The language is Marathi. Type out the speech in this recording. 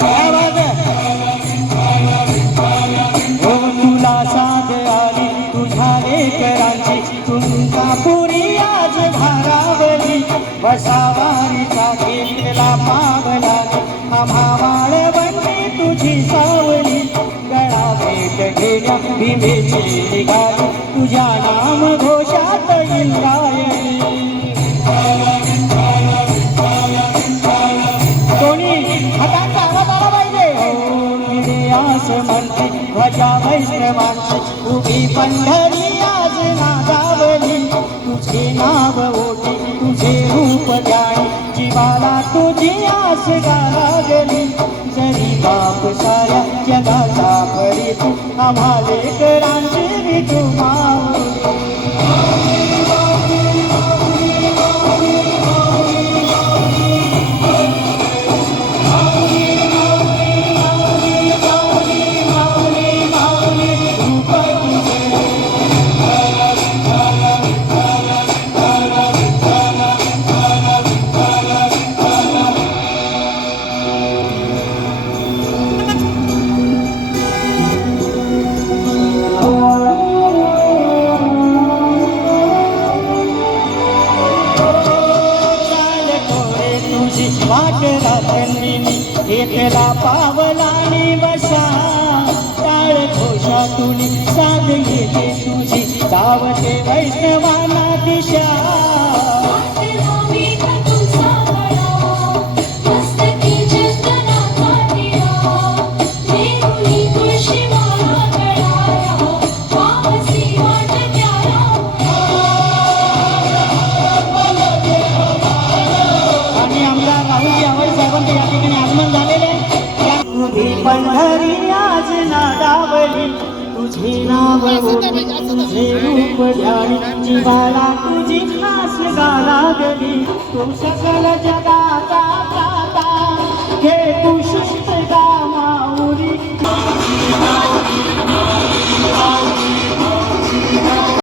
काय बात आहे? आज पावला आम्हा बाळवंती तुझी सा भीमेची निघाली तुझ्या नाम घोषात इंद्रायणी कोणी हाताचा आवाज आला पाहिजे? आस म्हणते ध्वजा वैष्णवांची उभी पंढरी आज नादावली तुझे नाव ओटी तुझे रूप ध्यान जीवाला तुझी आस लागली जरी बाप साऱ्या जगाचा परी तू आम्हा लेकरांची विठू वाट राखणीनी घेतला पावलानी बसा. टाळ घोषातून साध येते तुझी. दावते वैष्णवा यावई साहेबांचं ठिकाणी आगमन झालेले आहे. तुझी पंढरी आज नादावली तुझे नाव ओळखी, तुझे रूप ध्यानी जीवाला तुझी खास गाला गली तू सकल जगाचा प्राता घे तू शुष्ट गा माऊली